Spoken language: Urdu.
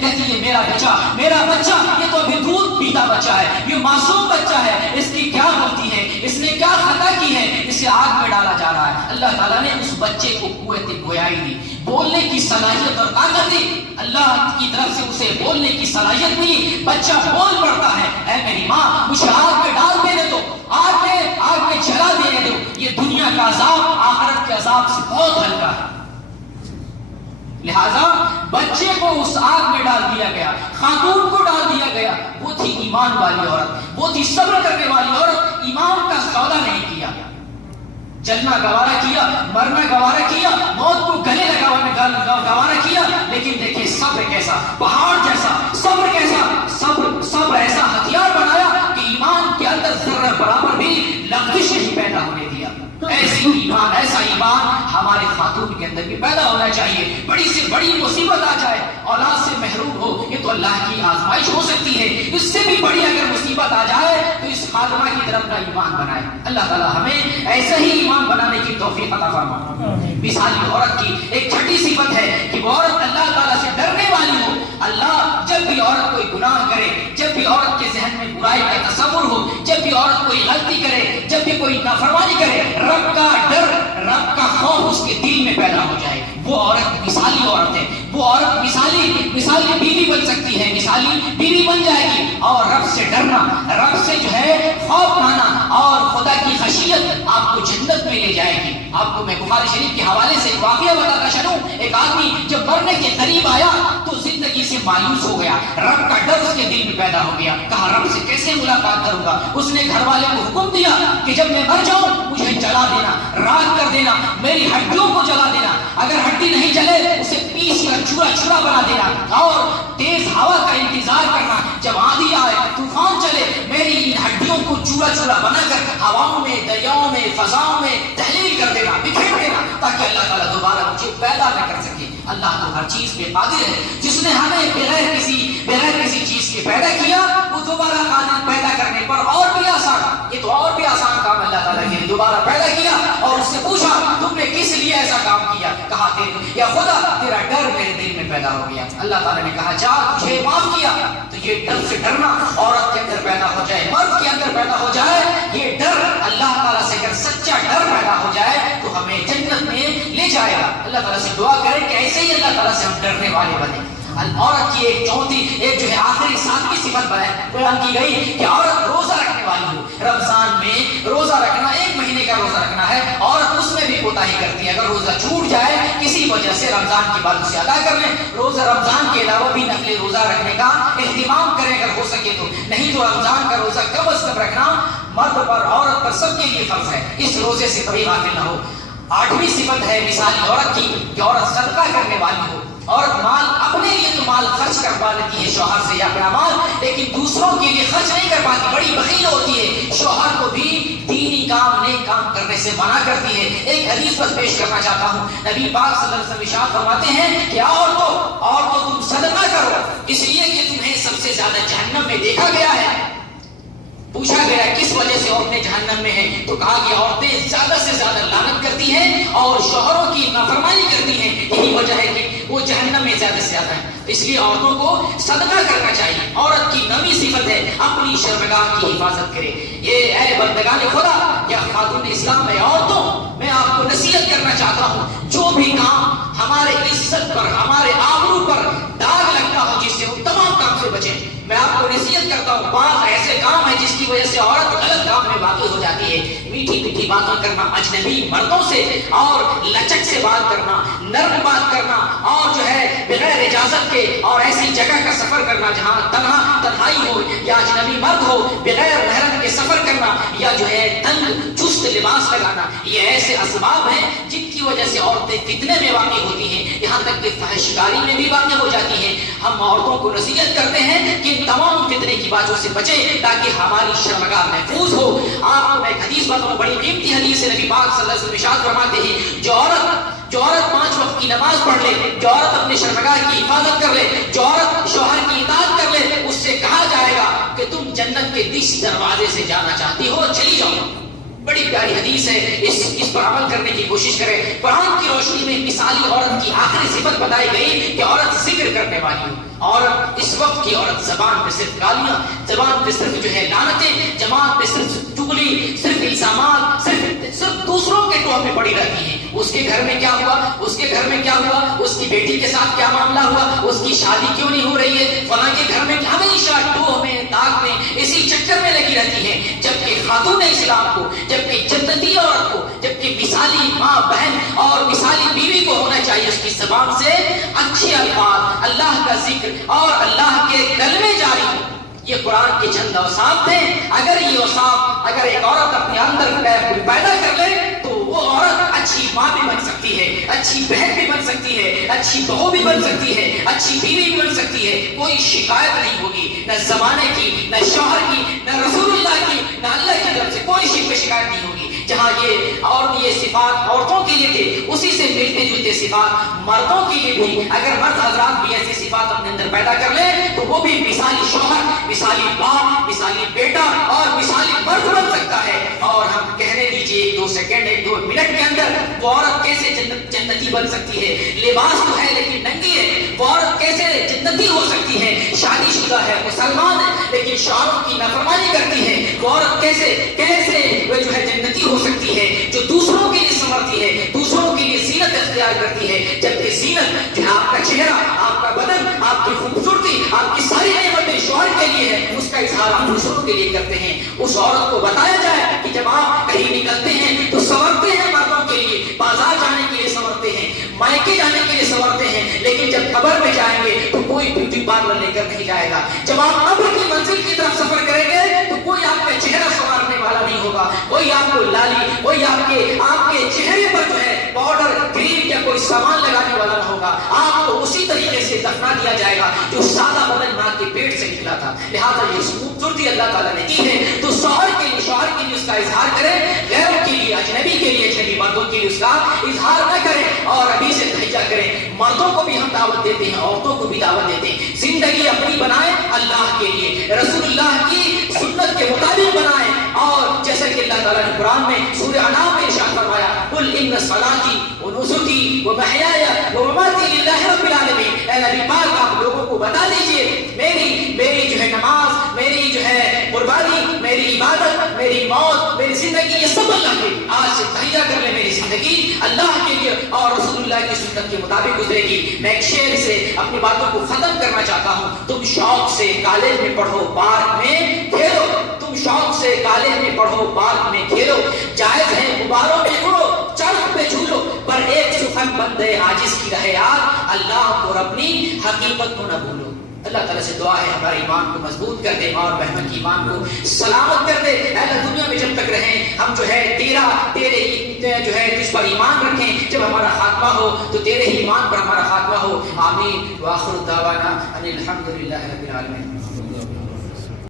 کہتی ہے میرا بچہ یہ تو ابھی دودھ پیتا بچہ ہے، یہ معصوم بچہ ہے، اس کی کیا غلطی ہے، اس نے کیا خطا کی ہے، اسے آگ میں ڈالا جا رہا ہے۔ اللہ تعالیٰ نے اس بچے کو قوت گویائی دی، بولنے کی صلاحیت اور طاقت دی، اللہ کی طرف سے اسے بولنے کی صلاحیت ملی، بچہ بول پڑتا ہے، اے میری ماں مجھے آگ میں ڈال دینے دو، آگ میں جلا دینے دو، یہ دنیا کا عذاب آخرت کے عذاب سے بہت ہلکا ہے۔ لہذا بچے کو اس آگ میں ڈال دیا گیا، خاتون کو ڈال دیا گیا، وہ تھی ایمان والی عورت، وہ تھی صبر کرنے والی عورت، ایمان کا سودا نہیں کیا، چلنا گوارا کیا، مرنا گوارا کیا، موت کو گلے گوارا کیا، لیکن دیکھیں صبر کیسا، پہاڑ جیسا صبر، کیسا صبر ایسا ہتھیار بنایا کہ ایمان کے اندر ذرہ برابر بھی لغزش نہیں پیدا ہونے دیا۔ ایسا ایمان ہمارے خاتون کے اندر بھی پیدا ہونا چاہیے۔ بڑی سے بڑی مصیبت آ جائے، اولاد سے محروم ہو، یہ تو اللہ کی آزمائش ہو سکتی ہے، اس سے بھی بڑی اگر مصیبت آ جائے تو اس خاتمہ کی طرف کا ایمان بنائے۔ اللہ تعالیٰ ہمیں ایسا ہی ایمان بنانے کی توفیق عطا فرمائے۔ مثالی عورت کی ایک چھٹی صفت ہے کہ وہ عورت اللہ تعالیٰ سے ڈرنے والی ہو۔ اللہ جب بھی عورت کوئی گناہ کرے، جب بھی عورت کے ذہن میں برائی کا تصور ہو، جب بھی عورت کوئی غلطی کرے، جب بھی کوئی نافرمانی کرے، رب کا ڈر، رب کا خوف اس کے دل میں پیدا ہو جائے، وہ عورت مثالی عورت ہے، وہ عورت مثالی بیوی بن سکتی ہے، مثالی بیوی بن جائے گی، اور رب سے ڈرنا، رب سے جو ہے خوف کھانا اور خدا کی خشیت آپ کو جنت میں لے جائے گی۔ آپ کو میں بخاری شریف کے حوالے سے ایک واقعہ بتاتا چلوں۔ ایک آدمی جب مرنے کے قریب آیا تو زندگی سے مایوس ہو گیا، رب کا ڈر اس کے دل میں پیدا ہو گیا، کہا رب سے کیسے ملاقات کروں گا۔ اس نے گھر والے کو حکم دیا کہ جب میں مر جاؤں مجھے جلا دینا، راکھ کر دینا، میری ہڈیوں کو جلا دینا، اگر ہڈی نہیں جلے اسے پیس کر چورا بنا دینا، اور تیز ہوا کا انتظار کرنا، جب آندھی آئے طوفان چلے میری ان ہڈیوں کو چورا بنا کر ہواؤں میں، دریاؤں میں، فضاؤں میں تحلیل کر دینا، بکھیر دینا، تاکہ اللہ تعالیٰ دوبارہ مجھے پیدا نہ کر سکے۔ اللہ تو ہر چیز پہ قادر ہے، جس نے ہمیں بغیر کسی چیز کے پیدا کیا وہ دوبارہ قادر پیدا کرنے پر اور بھی آسان، یہ تو اور بھی آسان کام اللہ تعالیٰ نے دوبارہ پیدا کیا، اور اس سے پوچھا تم نے کس لیے ایسا کام کیا، کہا یا خدا تیرا ڈر میرے دل میں پیدا ہو گیا۔ اللہ تعالیٰ نے کہا جا تجھے معاف کیا۔ تو یہ ڈر سے ڈرنا عورت کے اندر پیدا ہو جائے، مرد کے اندر پیدا ہو جائے، یہ ڈر اللہ تعالیٰ سے اگر سچا ڈر پیدا ہو جائے تو ہمیں جنت میں لے جائے گا۔ اللہ تعالیٰ سے دعا کریں کہ ایسے ہی اللہ تعالیٰ سے ہم ڈرنے والے بنیں۔ عورت کی ایک جو ہے آخری ساتویں صفت بیان کی گئی کہ عورت روزہ رکھنے والی ہو۔ رمضان میں روزہ رکھنا، 1 مہینے کا روزہ رکھنا ہے، عورت اس میں بھی کوتاہی کرتی ہے، اگر روزہ چھوٹ جائے کسی وجہ سے رمضان کی بات اسے ادا کر لیں، روزہ رمضان کے علاوہ بھی نفلی روزہ رکھنے کا اہتمام کریں اگر ہو سکے تو، نہیں تو رمضان کا روزہ کم از کم رکھنا مرد پر عورت پر سب کے لیے فرض ہے، اس روزے سے کبھی غافل نہ ہو۔ 8ویں صفت ہے مثالی عورت کی کہ عورت صدقہ کرنے والی ہو۔ عورت مال اپنے لیے تو مال خرچ کروا لیتی ہے شوہر سے یا اپنا مال، لیکن دوسروں کے لیے خرچ نہیں کر پاتی، بڑی بخیل ہوتی ہے، شوہر کو بھی دینی کام نیک کام کرنے سے منع کرتی ہے۔ ایک حدیث پر پیش کرنا چاہتا ہوں، نبی پاک صلی اللہ علیہ وسلم ارشاد فرماتے ہیں کہ عورتوں تم صدقہ کرو، اس لیے کہ تمہیں سب سے زیادہ جہنم میں دیکھا گیا ہے۔ پوچھا گیا کس وجہ سے عورتیں جہنم میں ہیں، تو کہا کہ عورتیں زیادہ سے زیادہ لعنت کرتی ہیں اور شوہروں کی نافرمانی کرتی ہیں، یہی وجہ ہے کہ وہ جہنم میں زیادہ سے زیادہ ہیں۔ اس لیے عورتوں کو صدقہ کرنا چاہیے۔ عورت کی 9ویں صفت ہے اپنی شرمگاہ کی حفاظت کرے۔ یہ اے بندگان خدا یا خاتون اسلام ہے، عورتوں میں آپ کو نصیحت کرنا چاہتا ہوں، جو بھی کام ہمارے عزت پر، ہمارے آبرو پر داغ لگتا ہو، جس سے وہ تمام کام سے بچیں۔ میں آپ کو نصیحت کرتا ہوں، 5 ایسے کام ہیں جس کی وجہ سے عورت غلط کام میں واقع ہو جاتی ہے۔ میٹھی باتیں کرنا اجنبی مردوں سے، اور لچک سے بات کرنا، نرم بات کرنا، اور جو ہے بغیر اجازت کے اور ایسی جگہ کا سفر کرنا جہاں تنہائی ہو یا اجنبی مرد ہو، بغیر محرم کے سفر کرنا، یا جو ہے تنگ چست لباس لگانا، یہ ایسے اسباب ہیں جن کی وجہ سے عورتیں فتنے میں واقع ہوتی ہیں، یہاں تک کہ فحشگاری میں بھی واقع ہو جاتی ہیں۔ ہم عورتوں کو نصیحت کرتے ہیں کہ تمام فتنے کی باتوں سے بچیں تاکہ ہماری شرمگاہ محفوظ ہو۔ آپ کو میں ایک حدیث بتاؤں، بڑی قیمتی حدیث ہے، نبی پاک صلی اللہ علیہ وسلم ارشاد فرماتے ہیں جو عورت 5 وقت کی نماز پڑھ لے، جو عورت اپنے شرمگاہ کی حفاظت کر لے، جو عورت شوہر کی اطاعت کر لے، اس سے کہا جائے گا کہ تم جنت کے جس دروازے سے جانا چاہتی ہو چلی جاؤ۔ بڑی پیاری حدیث ہے، اس پر عمل کرنے کی کوشش کریں۔ قرآن کی روشنی میں مثالی عورت کی آخری صفت بتائی گئی کہ عورت ذکر کرنے والی ہو۔ عورت اس وقت کی عورت زبان پہ صرف گالیاں، زبان پہ صرف جو ہے لعنتیں، زبان پہ صرف چغلی، صرف الزامات، صرف دوسروں کے ٹوہ پہ پڑی رہتی ہیں۔ اس کے گھر میں کیا ہوا، اس کے گھر میں کیا ہوا، اس کی بیٹی کے ساتھ کیا معاملہ ہوا، اس کی شادی کیوں نہیں ہو رہی ہے، فلاں کے گھر میں ہمیشہ ٹوہ میں، داغ میں، اسی چکر میں لگی رہتی ہیں۔ جبکہ خاتون اسلام کو، جبکہ جنتی عورت کو، جبکہ مثالی ماں بہن اور مثالی بیوی کو ہونا چاہیے اس کی زبان سے اچھے الفاظ، اللہ کا ذکر اور اللہ کے کلمے جاری ہو۔ یہ قرآن کے چند اوصاف تھے۔ اگر یہ اوصاف اگر ایک عورت اپنے اندر پیدا کر لے تو وہ عورت اچھی ماں بھی بن سکتی ہے، اچھی بہن بھی بن سکتی ہے، اچھی بہو بھی بن سکتی ہے، اچھی بیوی بھی بن سکتی ہے۔ کوئی شکایت نہیں ہوگی، نہ زمانے کی، نہ شوہر کی، نہ رسول اللہ کی، نہ اللہ کی طرف سے کوئی شکایت نہیں ہوگی۔ جہاں یہ صفات عورتوں کے لیے تھے، اسی سے ملتے جلتے صفات مردوں کے لیے بھی۔ اگر مرد حضرات بھی ایسی صفات اپنے اندر پیدا کر لیں تو وہ بھی مثالی شوہر، مثالی باپ، مثالی بیٹا اور مثالی مرد بن سکتا ہے۔ اور ہم کہنے دیجیے 1-2 سیکنڈ 1-2 منٹ کے اندر وہ عورت کیسے جنتی بن سکتی ہے؟ لباس تو ہے لیکن ننگی ہے۔ وہ عورت کیسے جنتی ہو سکتی ہے؟ شادی شدہ ہے، مسلمان ہے لیکن شوہروں کی نافرمانی کرتی ہے۔ وہ عورت کیسے وہ جو ہے جنتی ہو سکتی ہے؟ جو دوسروں کے لیے سنورتی ہے، دوسروں کے لیے زینت اختیار کرتی ہے۔ جبکہ زینت جو ہے آپ کا چہرہ، آپ کا بدن، آپ کی خوبصورتی، آپ کی ساری نعمتیں شوہر کے لیے ہے، اس کا اظہار آپ دوسروں کے لیے کرتے ہیں۔ اس عورت کو بتایا جائے کہ جب آپ کہیں نکلتے ہیں تو سنورتے ہیں، مردوں کے لیے بازار جانے کے لیے سنورتے ہیں، مائکے جانے کے لیے سنورتے ہیں، لیکن جب قبر میں جائیں گے تو کوئی بیوٹی پارلر لے کر نہیں جائے گا۔ جب آپ قبر کی منزل کی طرف سفر کریں گے تو کوئی آپ کا چہرہ سنوارنے والا نہیں ہوگا، کوئی آپ کو لالی، کوئی آپ کے چہرے پر جو ہے پاؤڈر، کریم یا کوئی سامان لگانے والا نہ ہوگا۔ آپ کو اسی طریقے سے دفنا دیا جائے گا جو سادہ بدن ماں کے پیٹ سے نکلا تھا۔ لہٰذا یہ خوبصورتی اللہ تعالیٰ نے دی ہے تو شوہر کے لیے اس کا اظہار کریں، غیروں کے لیے، اجنبی کے لیے، اجنبی مردوں کے لیے اس کا اظہار نہ کریں اور ابھی سے تہیا کریں۔ مردوں کو بھی ہم دعوت دیتے ہیں، عورتوں کو بھی دعوت دیتے ہیں، زندگی اپنی بنائیں، اللہ کے لیے، رسول اللہ کی سنت کے مطابق بنائیں۔ اور جیسا کہ اللہ تعالیٰ نے قرآن میں سورہ انعام میں ارشاد فرمایا، قل ان صلاتی ونسکی ومحیای ومماتی للہ رب العالمین۔ اے نبی پاک آپ لوگوں کو بتا دیجئے میری جو ہے نماز، میری جو ہے قربانی، میری عبادت، میری موت، میری زندگی، یہ سب اللہ کے لیے۔ آج سے تہیا کر لیں میری زندگی اللہ کے لیے اور رسول اللہ کی سنت کے مطابق گزرے گی۔ میں ایک شعر سے اپنی باتوں کو ختم کرنا چاہتا ہوں۔ تم شوق سے کالج میں پڑھو، پارک میں کھیلو، تم شوق سے کالج میں پڑھو، پارک میں کھیلو، جائز ہے غباروں میں اڑو، چرخ پہ جھولو، پر ایک سخن بندے عاجز کی رہے یاد، اللہ اور اپنی حقیقت کو نہ بھولو۔ اللہ تعالیٰ سے دعا ہے ہمارے ایمان کو مضبوط کر دے اور بہنوں کی ایمان کو سلامت کر دے۔ اے اللہ دنیا میں جب تک رہیں ہم جو ہے تیرے جو ہے تجھ پر ایمان رکھیں، جب ہمارا خاتمہ ہو تو تیرے ہی ایمان پر ہمارا خاتمہ ہو۔ آمین۔ وآخر دعوانا ان الحمد للہ رب العالمین۔